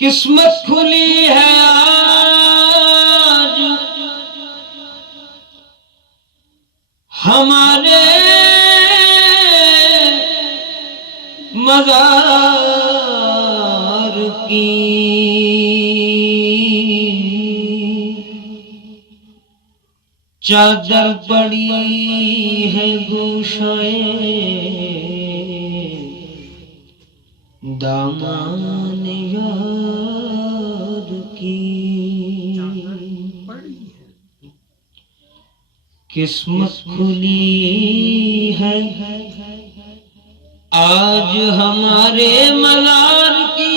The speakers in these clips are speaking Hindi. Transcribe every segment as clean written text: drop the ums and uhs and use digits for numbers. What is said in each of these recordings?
किस्मत खुली है आज हमारे मज़ार की। चादर पड़ी है गोशाए दामन यार की। किस्मत खुली है आज हमारे मज़ार की।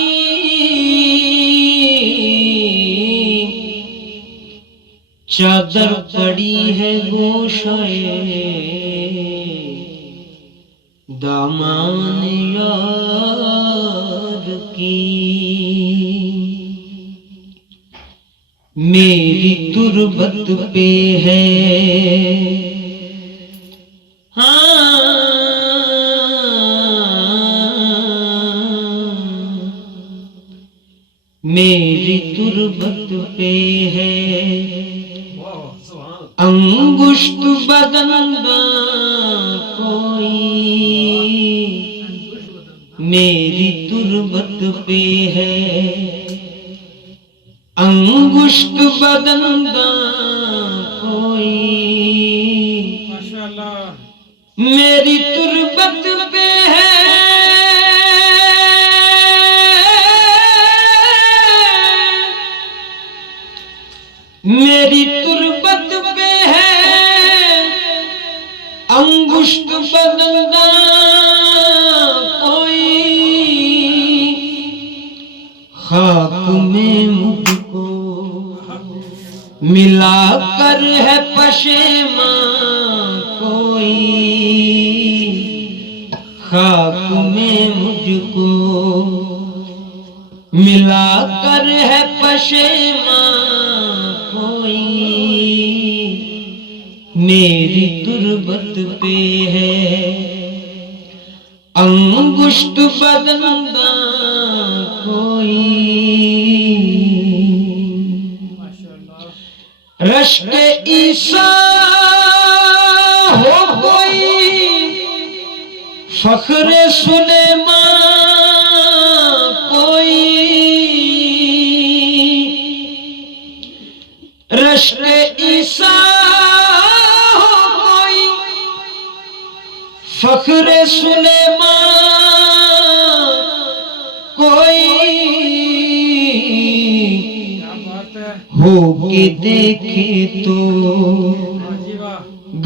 चादर पड़ी है गोशाए दामन यार की। मेरी तुरबत पे है मेरी तुरबत पे है अंगुष्ठ बदंगा कोई। मेरी तुरबत पे है अंगुष्ठ बदंगा कोई। माशाअल्लाह। मेरी तुरबत पे है मेरी तुरबत पे है अंगुष्ठ बदंगा कोई। खाक में मुझको मिला कर है पशेमा कोई। खाक में मुझको मिला कर है पशेमा कोई। मेरी तुरबत पे है अंगुष्ठ बदंगा कोई। रश्के ईसा हो कोई फख्रे सुलेमान कोई। रश्के ईसा हो कोई फख्रे सुलेमान कोई। हो के देखे तो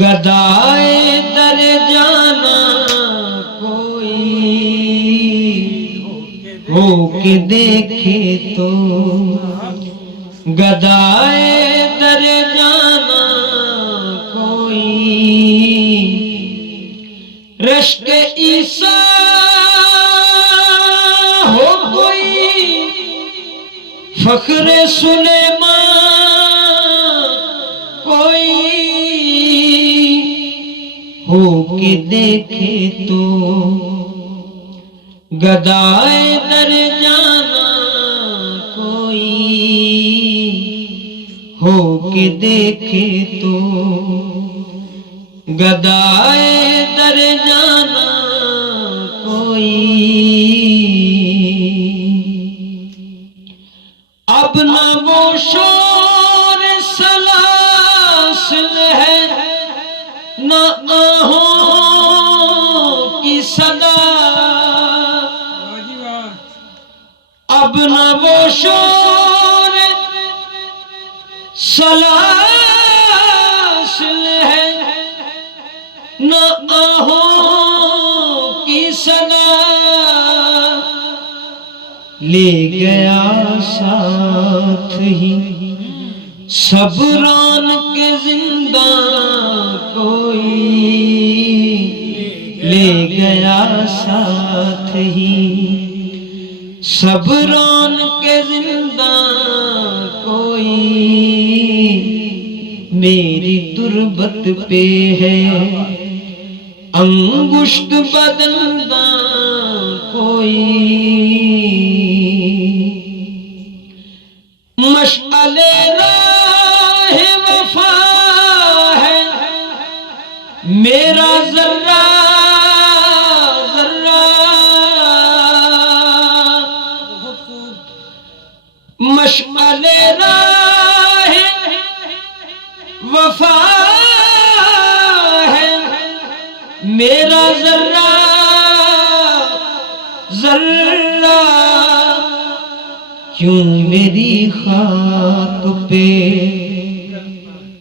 गदाए दर जाना कोई। हो के देखे तो गदाए दर जाना कोई। रश्के ईसा हो कोई फख्रे सुलेमान कोई। हो के देखे तो गदाए दर जाना कोई। हो के देखे तो गदाए दर जाना कोई। अब न वो शोर सलासिल है न आहों की सदा। अब न वो शोर सलासिल है न आहों की सदा। ले गया साथ ही सबरान के जिंदा कोई। ले गया साथ ही सबरान के जिंदा कोई। मेरी मेरी तुरबत पे है अंगुष्ट बदलदा कोई, मशअले राह वफा है मेरा जर्रा जर्रा, मशअले राह वफा है मेरा जर्रा जर्रा, क्यों मेरी खाक पे,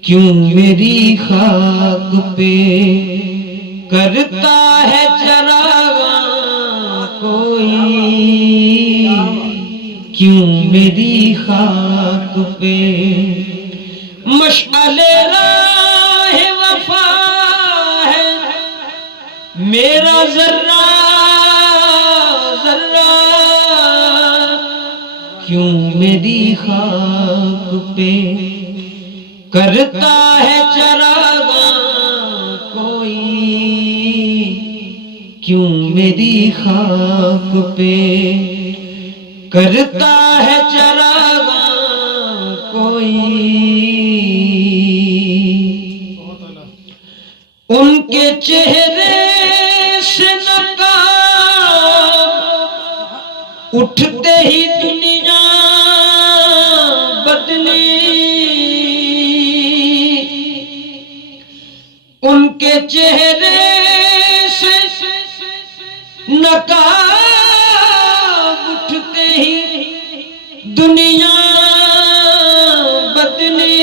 क्यों मेरी खाक पे करता है चरागा कोई, क्यों मेरी खाक पे मशअले राह वफा है मेरा जर्रा जर्रा, क्यों मेरी खाक पे करता है चरागा कोई, क्यों मेरी खाक पे करता है चरागा कोई। उनके चेहरे से नकाब उठते ही दुनिया बदली, उनके चेहरे से नकाब उठते ही दुनिया बदली,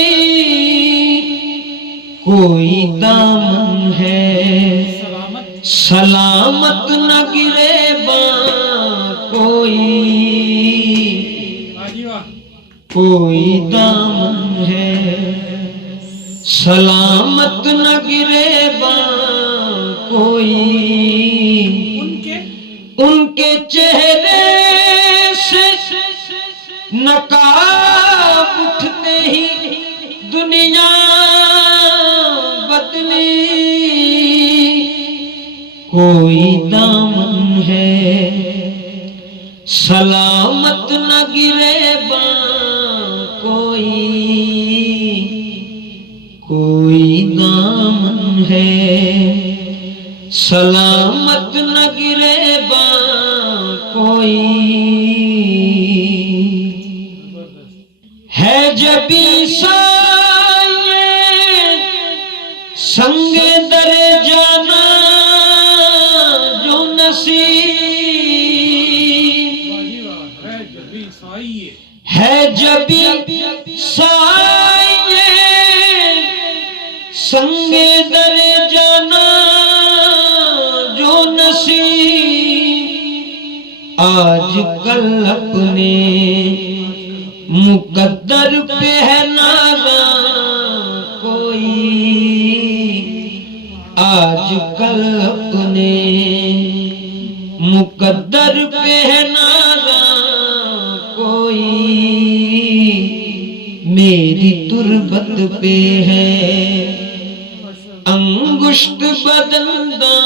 कोई दामन है सलामत न गिरे कोई, कोई दामन है सलामत न गिरे कोई, उनके चेहरे से नकाब उठते ही दुनिया बदली, कोई दामन है सलामत न गिरे कोई, कोई दामन है सलामत न गिरे कोई, है जबी साये संगे दरे जाना जो नसीब, है जबी साये संगे दरे जाना जो नसीब, आज कल अपने मुकद्दर पे है नाज़ा कोई, आज कल अपने मुकद्दर पे है नाज़ा कोई, मेरी तुरबत पे है अंगुष्ट बदलदा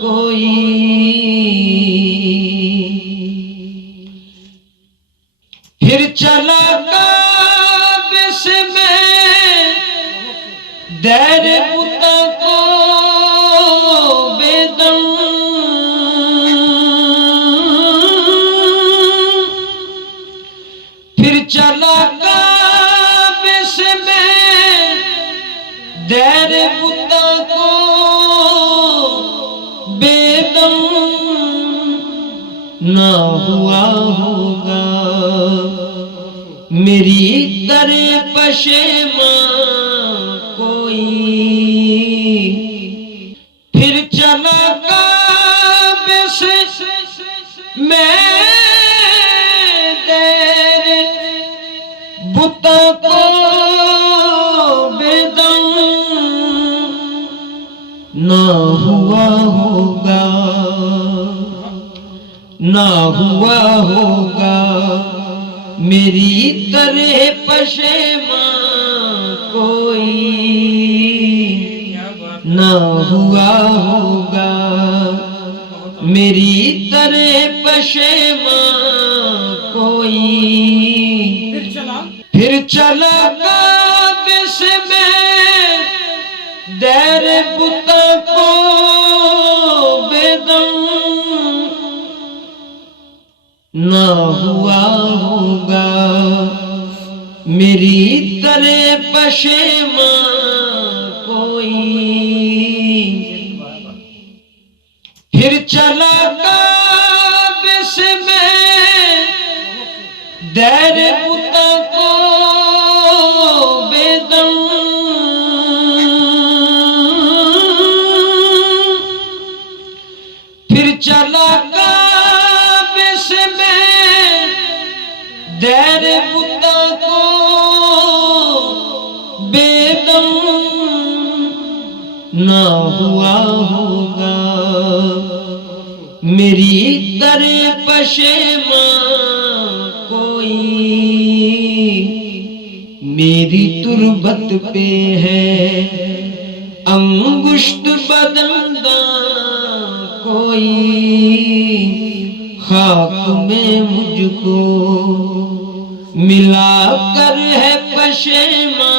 कोई। फिर चला काबे से मैं दैर बुता को बेदम, फिर चला काबे से मैं दैर बुता को बेदम, ना हुआ होगा मेरी दरे पशेमा कोई, फिर चला काबे से मैं तेरे बुता को बेदम, ना हुआ होगा ना हुआ होगा मेरी तरह पशेमा कोई। ना हुआ होगा मेरी तरह पशेमा कोई। फिर चला काबे से मैं दैर बुता को बेदम, ना हुआ होगा मेरी तरह पशेमा कोई। फिर चला काबे से मैं दैर बुता को बेदम, फिर चला काबे से मैं दैर बुता को बेदम, ना हुआ होगा मेरी तरह पशेमा कोई। मेरी तुरबत पे है अंगुष्ठ बदंदा कोई, खाक में मुझको मिला कर है पशेमा